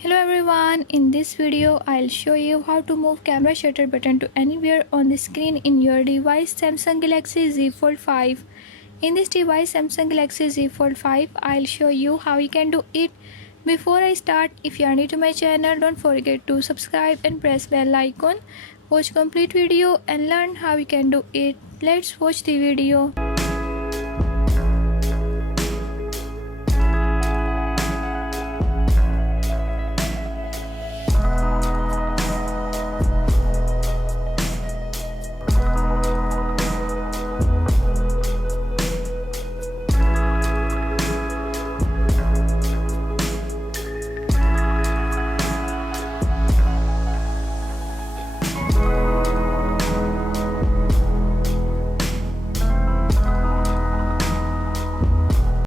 Hello everyone, in this video I'll show you how to move camera shutter button to anywhere on the screen in your device Samsung Galaxy Z Fold 5. In this device Samsung Galaxy Z Fold 5, I'll show you how you can do it. Before I start, if you are new to my channel, don't forget to subscribe and press bell icon. Watch complete video and learn how you can do it. Let's watch the video.